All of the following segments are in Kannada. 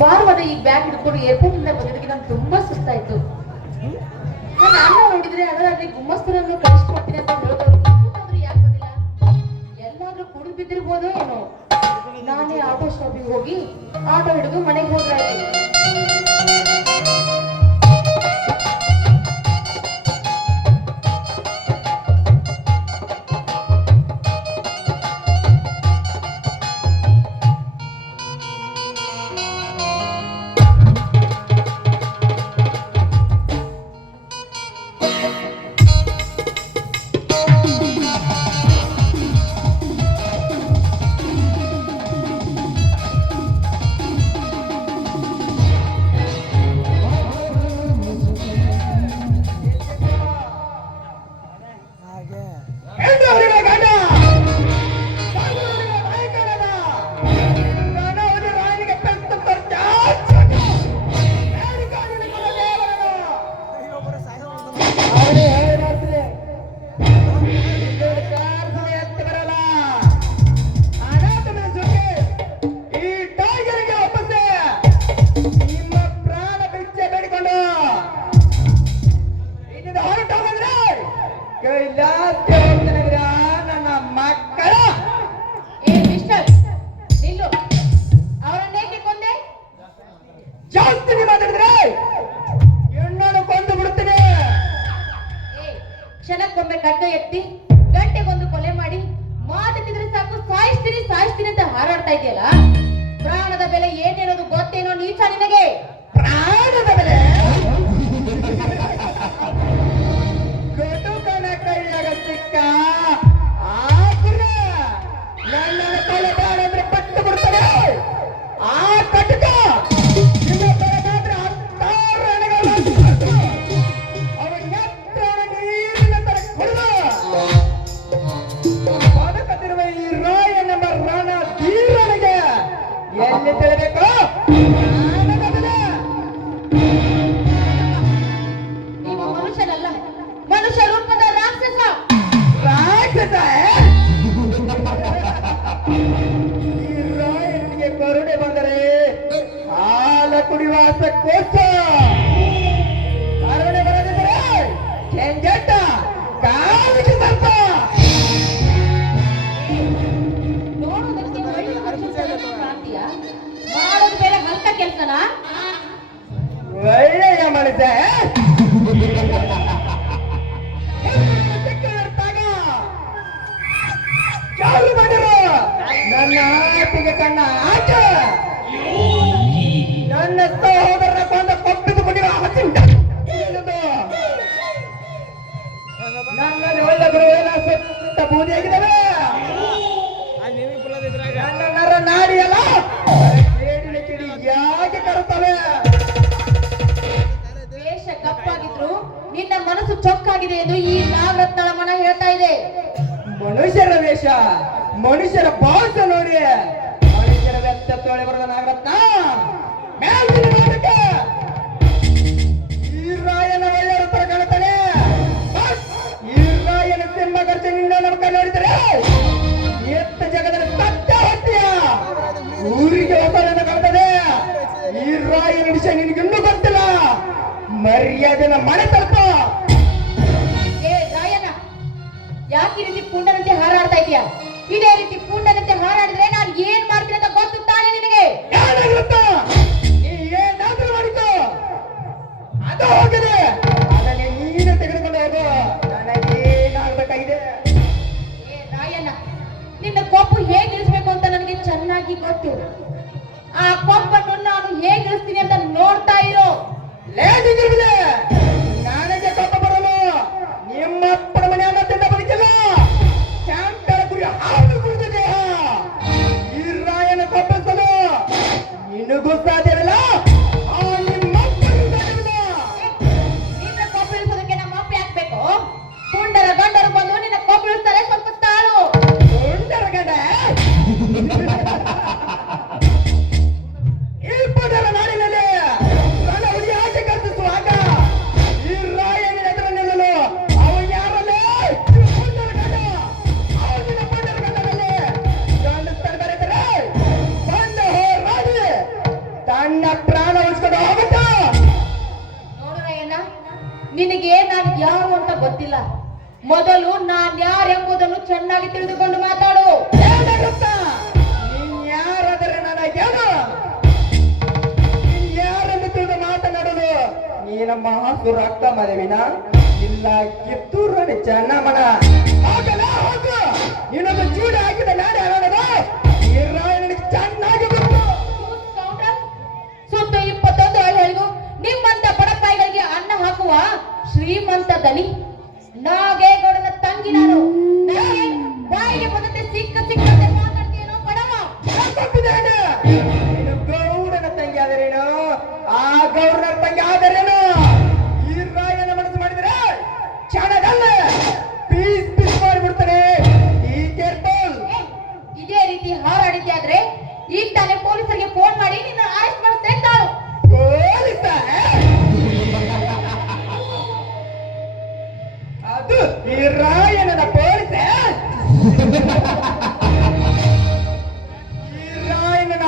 ಭಾರವಾದ ಈ ಬ್ಯಾಗ್ ಹಿಡ್ಕೊಂಡು ಏರ್ಪೋರ್ಟ್ ಇಂದ ಬಂದಿದ್ದಕ್ಕೆ ನಂಗೆ ತುಂಬಾ ಸುಸ್ತಾಯ್ತು. ನನ್ನ ಅಣ್ಣ ನೋಡಿದ್ರೆ ಅದರಲ್ಲಿ ಗುಮ್ಮಸ್ತರನ್ನು ಕಳಿಸ್ಕೊಡ್ತೀನಿ ಅಂತ ಹೇಳಿದ್ರು ಯಾಕೆ ಬಂದಿಲ್ಲ? ಎಲ್ಲಾದ್ರೂ ಕುಡಿದು ಬಿದ್ದಿರ್ಬೋದೋ ಏನೋ? ನಾನೇ ಆಟೋ ಸ್ಟಾಪಿಗೆ ಹೋಗಿ ಆಟೋ ಹಿಡಿದು ಮನೆಗೆ ಹೋಗ್ತಾ ಎತ್ತಿ ಗಂಟೆಗೊಂದು ಕೊಲೆ ಮಾಡಿ ಮಾತೆತ್ತಿದ್ರೆ ಸಾಕು, ಸಾಯಿಸ್ತೀನಿ ಸಾಯಿಸ್ತೀನಿ ಅಂತ ಹಾರಾಡ್ತಾ ಇದೆಯಲ್ಲ? ಪ್ರಾಣದ ಬೆಲೆ ಏನೇನೋದು ಗೊತ್ತೇನೋ ನೀಚ ನಿನಗೆ? ಆಟಿಗೆ ಕಣ್ಣ ಆಟ. ನನ್ನ ಸಹೋದರನ ಕೊಂದ ಕೊಪ್ಪಿದು ಕುಡಿಯುವ ಹಸಿಂಟ ನನ್ನಲ್ಲಿ ಒಳ್ಳೆ ಗುರುವೆಲ್ಲ ಸುತ್ತ ಬೂದಿಯಾಗಿದ್ದಾವೆ. ನನ್ನ ನರ ನಾಡಿಯಲ್ಲ ಕಿಡಿ ಯಾಕೆ ಕರುತ್ತವೆ? ವೇಷ ಕಪ್ಪಾಗಿದ್ರು ನಿನ್ನ ಮನಸ್ಸು ಚೊಕ್ಕಾಗಿದೆ ಎಂದು ಈ ನಾಗರತ್ನಳ ಮನ ಹೇಳ್ತಾ ಇದೆ. ಮನುಷ್ಯರ ವೇಷ ಮನುಷ್ಯರ ಭಾಷ ನೋಡಿ. ಮನುಷ್ಯರ ವ್ಯಕ್ತಿತ್ವ ಬರದ ನಾಗರತ್ನ. ಮೇಲ್ದಿನ ನೋಡಕ್ಕೆ ಈ ರಾಯನ ಒಳ್ಳೆಯ ಉತ್ತರ ಕಾಣುತ್ತಾನೆ. ಬಸ್, ಈ ರಾಯನ ಸಿಂಹ ಗರ್ಜನಿಂದ ನಮ್ಮ ಕೈ ನೋಡಿದರೆ. ಎತ್ತ ಜಗದಲ್ಲಿ ಸತ್ಯ ಹೊತ್ತೀಯ ಊರಿಗೆ ಹೊಸದನ್ನು ಕಾಣ್ತದೆ. ಈ ರಾಯನ ವಿಷಯ ನಿನಗಿನ್ನೂ ಗೊತ್ತಿಲ್ಲ. ಮರ್ಯಾದೆನ ಮನೆ ತಲುಪ. లేదు ನಾನ್ಯಾರೆಂಬುದನ್ನು ಚೆನ್ನಾಗಿ ತಿಳಿದುಕೊಂಡು ಮಾತಾಡು. ನೀನ್ಯಾರಾದರೆ ನನಗೇನು ಯಾರನ್ನು ತಿಳಿದು ಮಾತನಾಡಲು ನೀನ ಮಹಾಸುರ ಅಕ್ಕ ಮದುವಿನ ಇಲ್ಲ ಕಿತ್ತೂರನ ಚೆನ್ನಮ್ಮನ.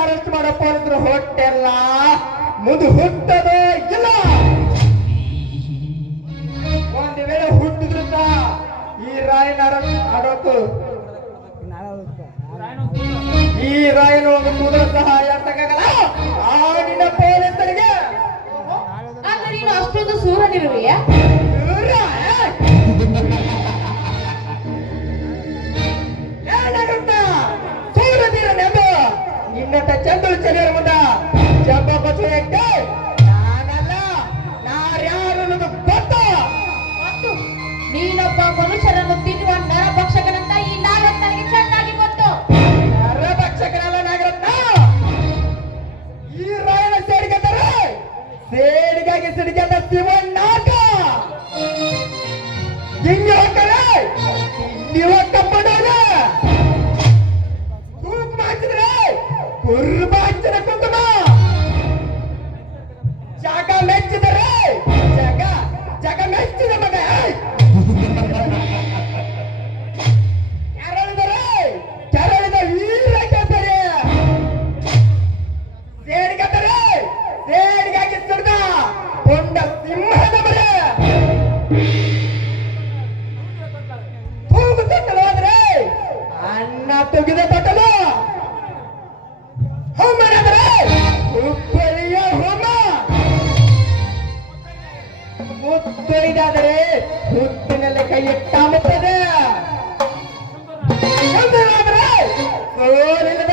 ಅರೆಸ್ಟ್ ಮಾಡಪ್ಪ ಅಂದ್ರೆ ಹೊಟ್ಟೆಲ್ಲ ಮುದು ಹುಟ್ಟದೆ ಇಲ್ಲ. ಒಂದ್ ವೇಳೆ ಹುಟ್ಟಿದ್ರ ಈ ರಾಯಿನ ಅರೆಸ್ಟ್ ಮಾಡೋದು ಕಂಡಂತ ಚಂದ್ರು ಚೆನ್ನರ ಮುಂದೆ ಕೇಳಿದಾದರೆ ಹುಟ್ಟಿನಲ್ಲಿ ಕೈ ಇಟ್ಟಾಗುತ್ತದೆ ಸೋಲಿಲ್ಲದ